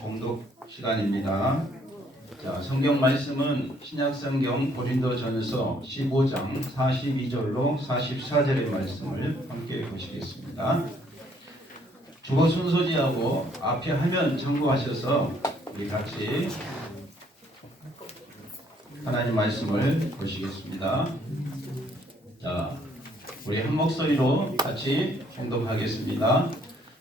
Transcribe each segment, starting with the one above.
봉독 시간입니다. 자, 성경 말씀은 신약성경 고린도전서 15장 42절로 44절의 말씀을 함께 보시겠습니다. 주보 순서지하고 앞에 화면 참고하셔서 우리 같이 하나님 말씀을 보시겠습니다. 자, 우리 한 목소리로 같이 봉독하겠습니다.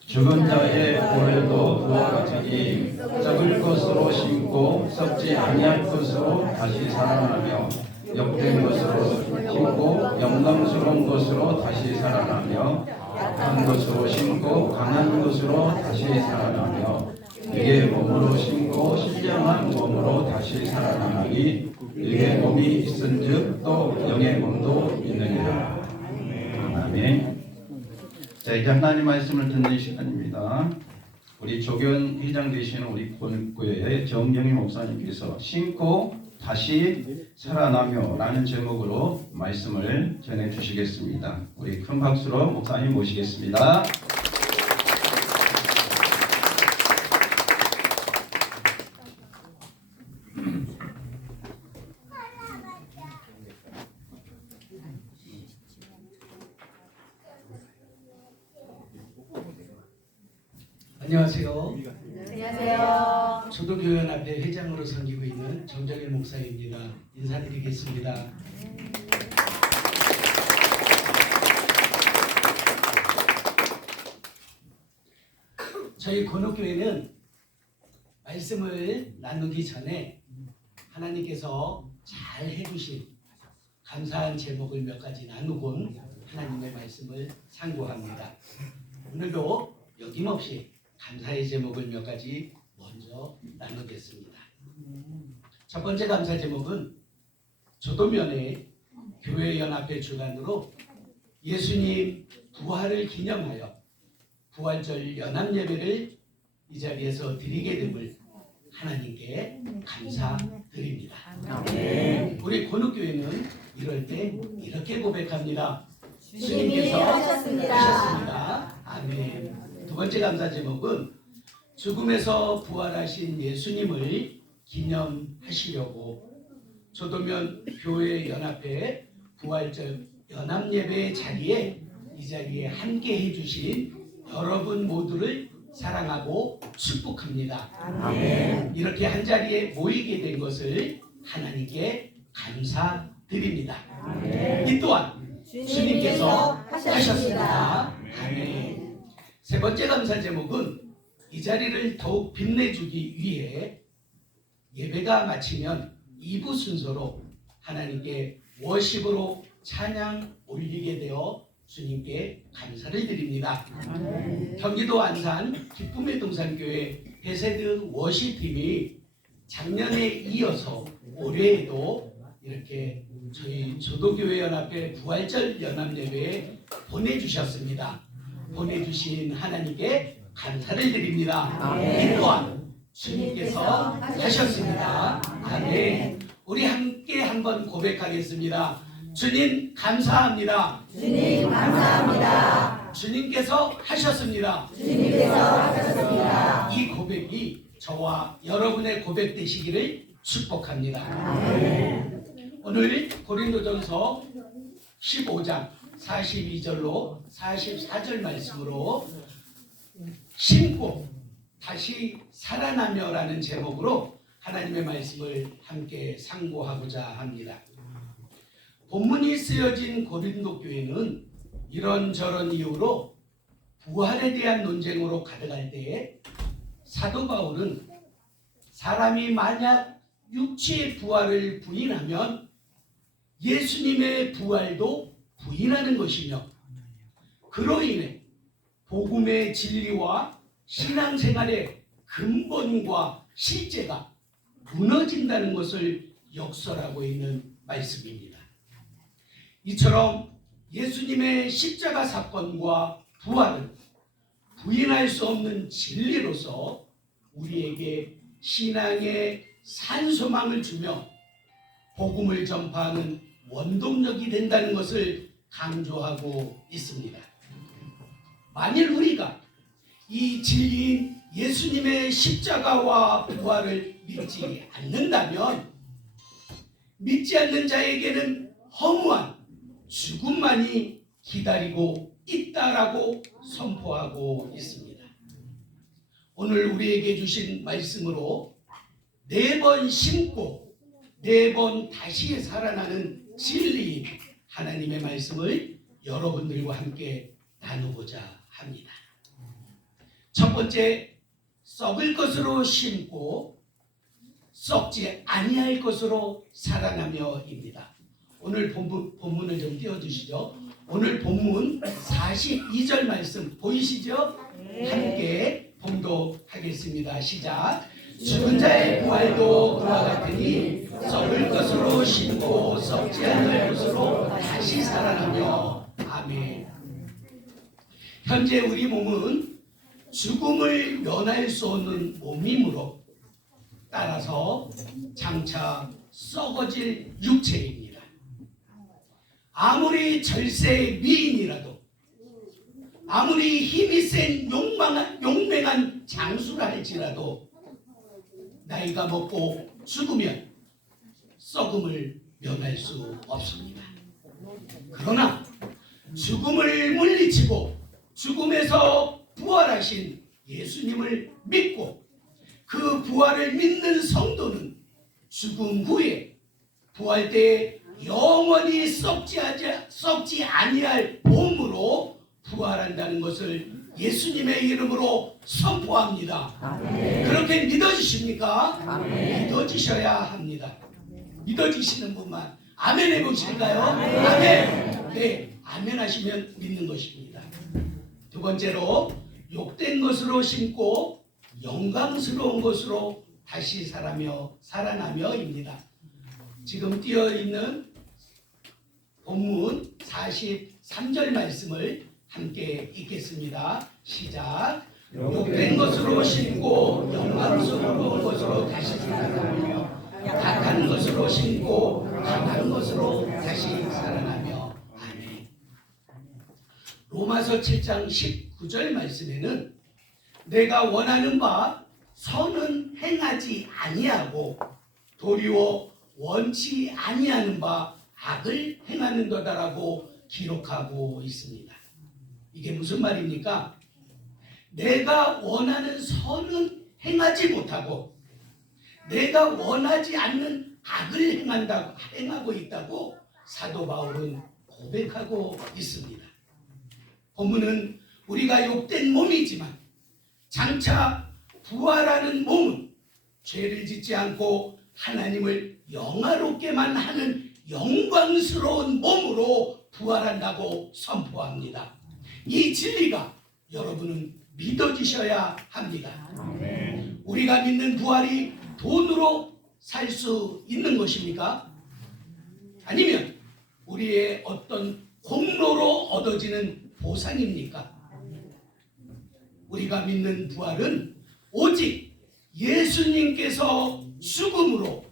죽은 자의 오늘도 그와 같으니 썩을 것으로 심고 썩지 아니할 것으로 다시 살아나며 역된 것으로 심고 영광스러운 것으로 다시 살아나며 약한 것으로 심고 강한 것으로 다시 살아나며 이게 몸으로 심고 신령한 몸으로 다시 살아나니 이게 몸이 있은즉 또 영의 몸도 있느니라. 아멘. 자, 이제 하나님 말씀을 듣는 시간입니다. 우리 조견 회장 되시는 우리 권교회의 정경희 목사님께서 심고 다시 살아나며 라는 제목으로 말씀을 전해 주시겠습니다. 우리 큰 박수로 목사님 모시겠습니다. 안녕하세요. 안녕하세요. 초도교연합회 회장으로 섬기고 있는 정정일 목사입니다. 인사드리겠습니다. 저희 권옥교회는 말씀을 나누기 전에 하나님께서 잘 해주신 감사한 제목을 몇 가지 나누곤 하나님의 말씀을 상고합니다. 오늘도 여김없이 감사의 제목을 몇 가지 먼저 나누겠습니다. 첫 번째 감사 제목은 조도면의 교회연합회 주관으로 예수님 부활을 기념하여 부활절 연합예배를 이 자리에서 드리게 됨을 하나님께 감사드립니다. 우리 권옥교회는 이럴 때 이렇게 고백합니다. 주님께서 하셨습니다. 아멘. 두 번째 감사 제목은 죽음에서 부활하신 예수님을 기념하시려고 조도면 교회 연합회 부활절 연합예배 자리에 이 자리에 함께 해주신 여러분 모두를 사랑하고 축복합니다. 아멘. 이렇게 한 자리에 모이게 된 것을 하나님께 감사드립니다. 아멘. 이 또한 주님께서 하셨습니다. 아멘. 세 번째 감사 제목은 이 자리를 더욱 빛내주기 위해 예배가 마치면 2부 순서로 하나님께 워십으로 찬양 올리게 되어 주님께 감사를 드립니다. 경기도 안산 기쁨의 동산교회 베세드 워십팀이 작년에 이어서 올해에도 이렇게 저희 조도교회 연합회 부활절 연합예배에 보내주셨습니다. 보내주신 하나님께 감사를 드립니다. 이 또한 주님께서 하셨습니다. 아멘. 우리 함께 한번 고백하겠습니다. 주님 감사합니다. 주님 감사합니다. 주님께서 하셨습니다. 주님께서 하셨습니다. 이 고백이 저와 여러분의 고백 되시기를 축복합니다. 아멘. 오늘 고린도전서 15장 42절로 44절 말씀으로 심고 다시 살아나며 라는 제목으로 하나님의 말씀을 함께 상고하고자 합니다. 본문이 쓰여진 고린도 교회는 이런저런 이유로 부활에 대한 논쟁으로 가득할 때에 사도 바울은 사람이 만약 육체의 부활을 부인하면 예수님의 부활도 부인하는 것이며 그로 인해 복음의 진리와 신앙생활의 근본과 실제가 무너진다는 것을 역설하고 있는 말씀입니다. 이처럼 예수님의 십자가 사건과 부활은 부인할 수 없는 진리로서 우리에게 신앙의 산소망을 주며 복음을 전파하는 원동력이 된다는 것을 강조하고 있습니다. 만일 우리가 이 진리인 예수님의 십자가와 부활을 믿지 않는다면 믿지 않는 자에게는 허무한 죽음만이 기다리고 있다라고 선포하고 있습니다. 오늘 우리에게 주신 말씀으로 4번 심고 4번 다시 살아나는 진리인 하나님의 말씀을 여러분들과 함께 나누고자 합니다. 첫 번째, 썩을 것으로 심고 썩지 아니할 것으로 살아나며입니다. 오늘 본문을 좀 띄워주시죠. 오늘 본문 42절 말씀 보이시죠? 함께 봉독하겠습니다. 시작. 죽은 자의 부활도 그와 같으니 썩을 것으로 심고 썩지 않을 것으로 다시 살아나며. 아멘. 현재 우리 몸은 죽음을 면할 수 없는 몸이므로 따라서 장차 썩어질 육체입니다. 아무리 절세 미인이라도, 아무리 힘이 센 용맹한 장수라 할지라도 나이가 먹고 죽으면 썩음을 면할 수 없습니다. 그러나 죽음을 물리치고 죽음에서 부활하신 예수님을 믿고 그 부활을 믿는 성도는 죽음 후에 부활 때에 영원히 썩지 아니할 몸으로 부활한다는 것을 예수님의 이름으로 선포합니다. 아멘. 그렇게 믿어지십니까? 아멘. 믿어지셔야 합니다. 믿어지시는 분만 아멘 해보실까요? 아멘. 아멘. 네, 아멘 하시면 믿는 것입니다. 두 번째로 욕된 것으로 심고 영광스러운 것으로 다시 살아나며입니다. 지금 띄어있는 본문 43절 말씀을 함께 읽겠습니다. 시작. 욕된 것으로 심고 영광스러운 것으로 다시 살아나며 악한 것으로 심고 강한 것으로 다시 살아나며. 아멘. 로마서 7장 19절 말씀에는 내가 원하는 바 선은 행하지 아니하고 도리어 원치 아니하는 바 악을 행하는도다라고 기록하고 있습니다. 이게 무슨 말입니까? 내가 원하는 선은 행하지 못하고 내가 원하지 않는 악을 행하고 있다고 사도 바울은 고백하고 있습니다. 본문은 우리가 욕된 몸이지만 장차 부활하는 몸은 죄를 짓지 않고 하나님을 영화롭게만 하는 영광스러운 몸으로 부활한다고 선포합니다. 이 진리가 여러분은 믿어지셔야 합니다. 아멘. 우리가 믿는 부활이 돈으로 살 수 있는 것입니까? 아니면 우리의 어떤 공로로 얻어지는 보상입니까? 우리가 믿는 부활은 오직 예수님께서 죽음으로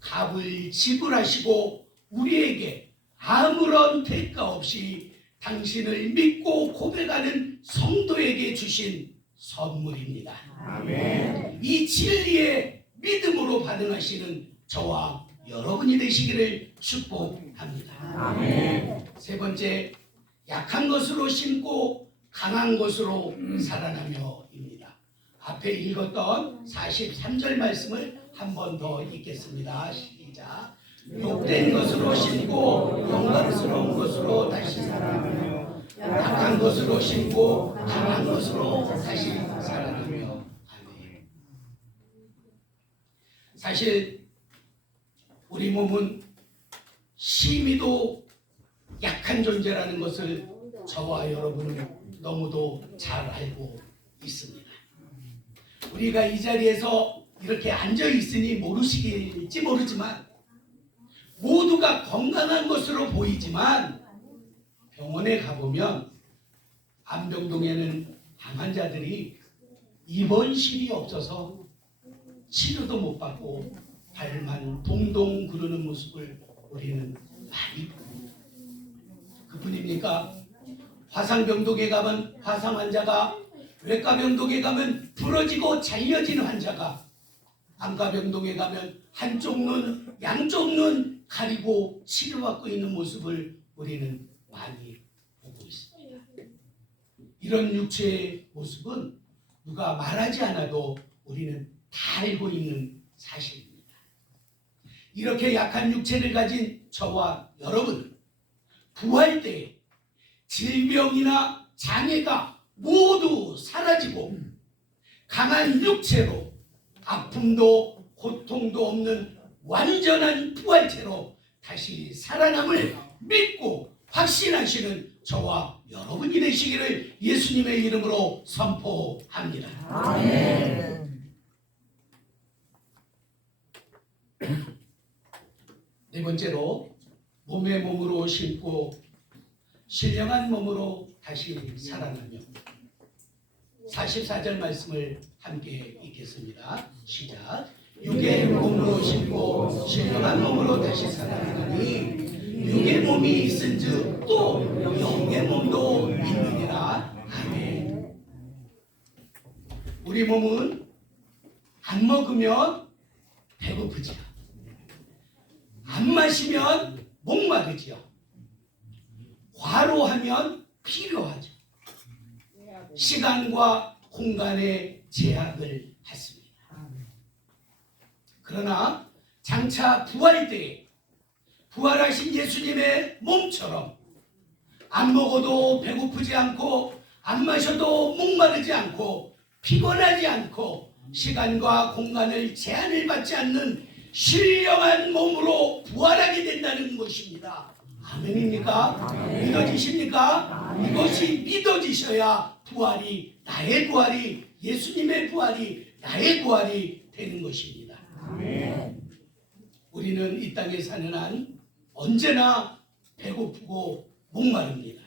값을 지불하시고 우리에게 아무런 대가 없이 당신을 믿고 고백하는 성도에게 주신 선물입니다. 아멘. 이 진리의 믿음으로 반응하시는 저와 여러분이 되시기를 축복합니다. 아멘. 세 번째, 약한 것으로 심고 강한 것으로 살아나며입니다. 앞에 읽었던 43절 말씀을 한 번 더 읽겠습니다. 시작. 욕된 것으로 심고 영광스러운 것으로 다시 살아나며 약한 것으로 심고 강한 것으로 다시 살아나며. 아멘. 사실 우리 몸은 심히도 약한 존재라는 것을 저와 여러분은 너무도 잘 알고 있습니다. 우리가 이 자리에서 이렇게 앉아 있으니 모르시길지 모르지만 모두가 건강한 것으로 보이지만 병원에 가보면 안병동에는 암 환자들이 입원실이 없어서 치료도 못 받고 발만 동동 구르는 모습을 우리는 많이 봅니다. 그뿐입니까? 화상병동에 가면 화상 환자가 외과병동에 가면 부러지고 잘려진 환자가 안과병동에 가면 한쪽 눈, 양쪽 눈 가리고 치료받고 있는 모습을 우리는 많이 보고 있습니다. 이런 육체의 모습은 누가 말하지 않아도 우리는 다 알고 있는 사실입니다. 이렇게 약한 육체를 가진 저와 여러분은 부활 때 질병이나 장애가 모두 사라지고 강한 육체로 아픔도 고통도 없는 완전한 부활체로 다시 살아남을 믿고 확신하시는 저와 여러분이 되시기를 예수님의 이름으로 선포합니다. 아멘. 네 번째로 몸의 몸으로 신고 신령한 몸으로 다시 살아나며 44절 말씀을 함께 읽겠습니다. 시작. 육의 몸으로 신고 신령한 몸으로 다시 살아나니 육의 몸이 있은즉 또 영의 몸도 있느니라. 아멘. 우리 몸은 안 먹으면 배고프지요. 안 마시면 목마르지요. 과로하면 필요하죠. 시간과 공간의 제약을 받습니다. 그러나 장차 부활 때에 부활하신 예수님의 몸처럼 안 먹어도 배고프지 않고 안 마셔도 목마르지 않고 피곤하지 않고 시간과 공간을 제한을 받지 않는 신령한 몸으로 부활하게 된다는 것입니다. 아멘입니까? 믿어지십니까? 이것이 믿어지셔야 부활이 나의 부활이 예수님의 부활이 나의 부활이 되는 것입니다. 우리는 이 땅에 사는 한 언제나 배고프고 목마릅니다.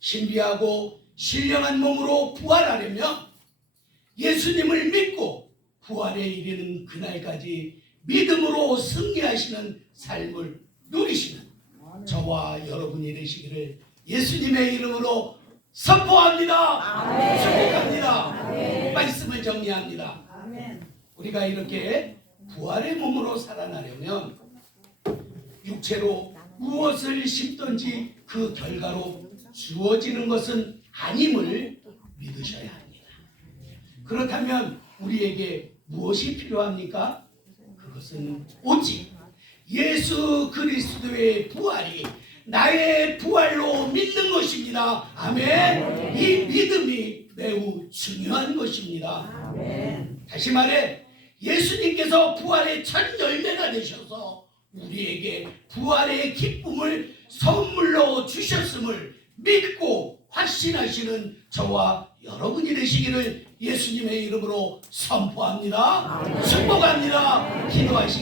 신비하고 신령한 몸으로 부활하려면 예수님을 믿고 부활에 이르는 그날까지 믿음으로 승리하시는 삶을 누리시는 저와 여러분이 되시기를 예수님의 이름으로 선포합니다. 축복합니다. 말씀을 정리합니다. 우리가 이렇게 부활의 몸으로 살아나려면 육체로 무엇을 심든지 그 결과로 주어지는 것은 아님을 믿으셔야 합니다. 그렇다면 우리에게 무엇이 필요합니까? 그것은 오직 예수 그리스도의 부활이 나의 부활로 믿는 것입니다. 아멘. 이 믿음이 매우 중요한 것입니다. 다시 말해 예수님께서 부활의 첫 열매가 되셔서 우리에게 부활의 기쁨을 선물로 주셨음을 믿고 확신하시는 저와 여러분이 되시기를 예수님의 이름으로 선포합니다. 축복합니다. 기도하시